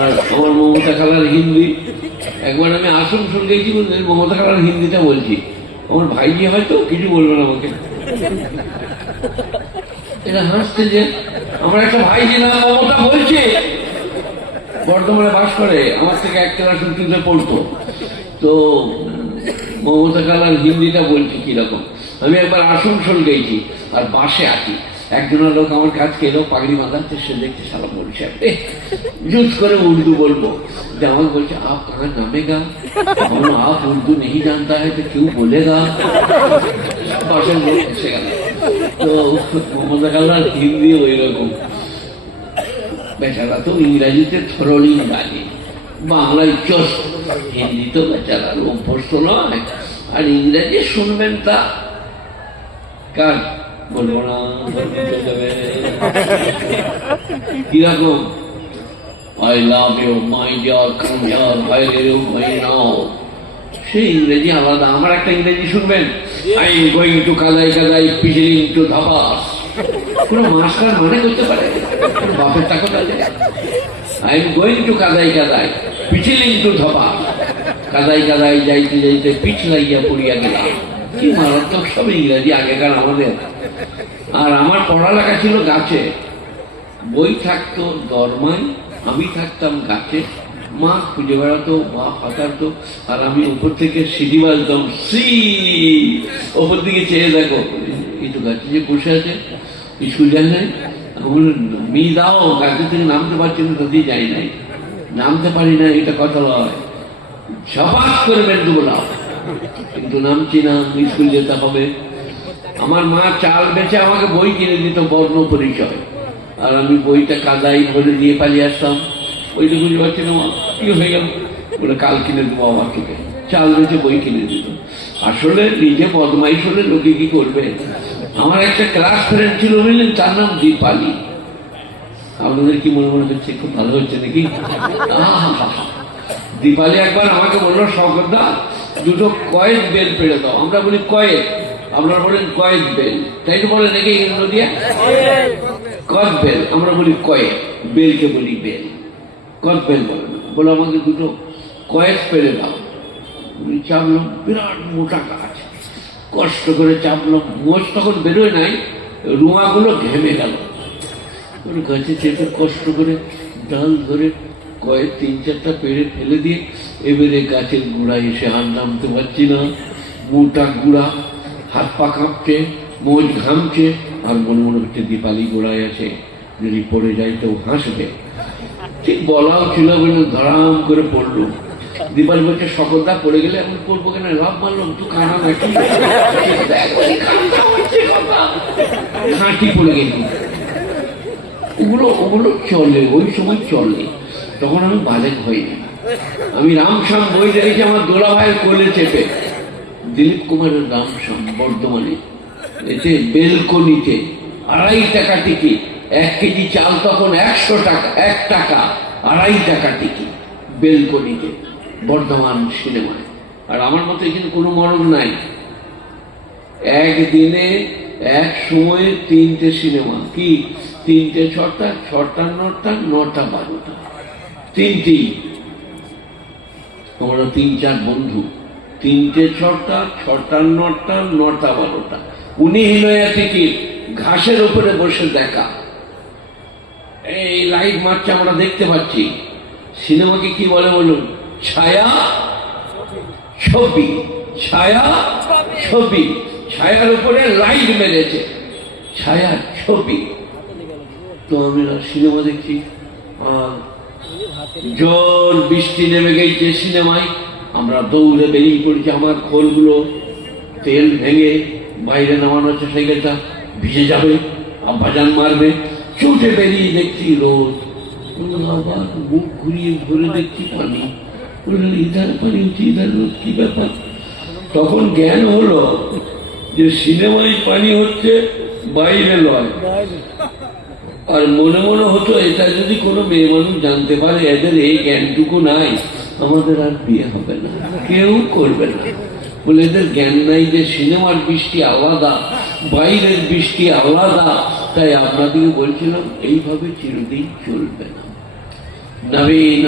আর আমার মমতা খালার হিন্দি, একবার আমি আসানসোল গেছি বলতে মমতা খালার হিন্দিটা বলছি, আমার ভাইজি হয়তো কিছু বলবে না আমাকে, এটা হাসছে যে আমার একটা ভাইজি না মমতা বলছে, বর্ধমানে বাস করে, আমার থেকে এক ক্লাস উঁচুতে পড়তো, তো মমতা খালার হিন্দিটা বলছি কিরকম। আমি একবার আসানসোল গেছি আর বাসে আছি, একজনের লোক আমার কাছে এলো, পাগড়ি মাথাচ্ছে, সে দেখছে সালা বলছে জুত করে উর্দু বলবো, যে আমাকে বলছে আপ কাহা নামেগা, আপ উর্দু নেই জানতা है तो क्यों बोलेगा, বাসের লোক এসে গেল। তো মমতা খালার হিন্দি ওই রকম, বেচারা তো ইংরাজিতে থরলি গালি, বাংলায় চোষ, হিন্দি তো বেচারা অভ্যস্ত নয়, আর ইংরেজি শুনবেন তা কার বলবো না, কিরকম I love you my dear come here I love you my now, সেই ইংরেজি আলাদা। আমার একটা ইংরেজি শুনবেন, আই এম গোয়িং টু কাদাই কাদাই পিছলিং টু ধাপাস, কোন মাস্টার মানে করতে পারে, বাপের টাকা আছে, আই এম গোয়িং টু কাদাই কাদাই পিছলিং টু ধাপাস, কাদাই কাদাই যাইতে যাইতে পিছ লাইয়া পড়িয়া গেলাম, কি মারাত্মক সব ইংরেজি আগেকার আমাদের। আর আমার পড়ালেখা ছিল গাছে, বই থাকতো দরমায়, আমি থাকতাম গাছে, মা খুঁজে বেড়াতো, মা ফাটাতো, আর আমি উপর থেকে সিঁড়ি বাজতাম, ওপর দিকে চেয়ে দেখো এই তো গাছে যে বসে আছে, স্কুল যায় নাই, মি দাও, গাছে থেকে নামতে পারছি না, তাতেই যাই নাই, নামতে পারি না, এটা কথা নয়, ঝপাস করে বেঁধে বলাও, কিন্তু নামছি না, স্কুল যেতে হবে। আমার মা চাল বেচে আমাকে বই কিনে দিত, বর্ণ পরিচয়, আর আমি বইটা কাদাই ভরে দিয়ে পালিয়ে আসতাম, ওইটা বুঝতে পারছি না কি হয়ে গেল, ওটা কাল কিনে দেবো আমার থেকে, চাল বেচে বই কিনে দিত। আসলে নিজে বদমাইশ হলে লোকে কি করবে। আমার একটা ক্লাস ফ্রেন্ড ছিল বুঝলেন, তার নাম দীপালি, আপনাদের কি মনে মনে হচ্ছে খুব ভালো হচ্ছে নাকি, দীপালি একবার আমাকে বললো, শওকতদা দুটো কয়েক বেল পেড়ে দাও, আমরা বলি কয়েক, আপনারা বলেন কয়েক বেল, তাই তো বলে নাকি নদিয়া, কয়েক বেল, আমরা বলি কয়েক, বেলকে বলি বেল, কয়েক বেল বলে না, বলে আমাকে দুটো কয়েক পেড়ে দাও। চাপলাম, বিরাট মোটা গাছ, কষ্ট করে চাপলাম, মোষ তখন বেরোয় নাই, রুমাগুলো ঘেমে গেল, গাছে চেপে কষ্ট করে ডাল ধরে কয়েক তিন চারটা পেড়ে ফেলে দিয়ে এবারে গাছের গোড়ায় এসে আর নামতে পারছি না, মোটা গুড়া, হাত পা কাঁপছে, মোজ ঘামছে, আর মনে মনে হচ্ছে দীপালি গোড়ায় আছে, যদি পড়ে যায় তো হাসবে, ঠিক বলাও ছিল বলে ধরাম করে পড়লো। দীপালি বলছে, শওকতদা পড়ে গেলে আমি পড়বো কেন, লাভ মারলাম তুই কানা নাকি, হাঁটি পড়ে গেলি। ওগুলো চলে, ওই সময় চলে, তখন আমি বালেক হইনি। আমি রামশ্যাম বই দেখেছি আমার দোলা ভাইয়ের কোলে চেপে, দিলীপ কুমারের রামশ্যাম, বর্ধমানে, এতে বেলকনিতে 2.5 টাকা টিকিট, 1 কেজি চাল তখন 100 টাকা, 1 টাকা 2.5 টাকা টিকিট, বেলকনিতে, বর্ধমান সিনেমায়। আর আমার মতো এখানে কোনো মরণ নাই, একদিনে এক সময়ে 3টে সিনেমা, কি 3টে 6টা, 6টা 9টা, 9টা 12টা, 3টেই। আমরা 3-4 বন্ধু, 3টে 6টা, 6টা 9টা, 9টা 12টা, উনি হিলয়া টিকিট, ঘাসের উপরে বসে দেখা, এই লাইট মারছে, আমরা দেখতে পাচ্ছি। সিনেমাকে কি বলে বলুন, ছায়া ছবি, ছায়া ছবি, ছায়ার উপরে লাইট মেরেছে, ছায়া ছবি। তো আমি সিনেমা দেখছি, জোর বৃষ্টি নেমে গেছে সিনেমায়, আমরা দৌড়ে বেরিয়ে পড়েছি, আমার খোলগুলো তেল ভেঙে বাইরে নামানো হচ্ছে, সাইকেলটা ভিজে যাবে, আব্বাজান মারবে, ছুটে বেরিয়ে দেখছি রোদ, আবার মুখ ঘুরিয়ে ধরে দেখছি পানি, ইধার পানি হচ্ছে, ইধার রোদ, কি ব্যাপার। তখন জ্ঞান হলো যে সিনেমায় পানি হচ্ছে, বাইরে লয়। আর মনে মনে হতো, এটা যদি কোনো মেয়ে মানুষ জানতে পারে, এদের এই জ্ঞানটুকু নাই, আমাদের আর বিয়ে হবে না, কেউ করবে না, বলে এদের জ্ঞান নাই যে সিনেমার বৃষ্টি আলাদা, বাইরের বৃষ্টি আলাদা। তাই আপনাদেরকে বলছিলাম, এইভাবে চিরদিন চলবে না। নবীন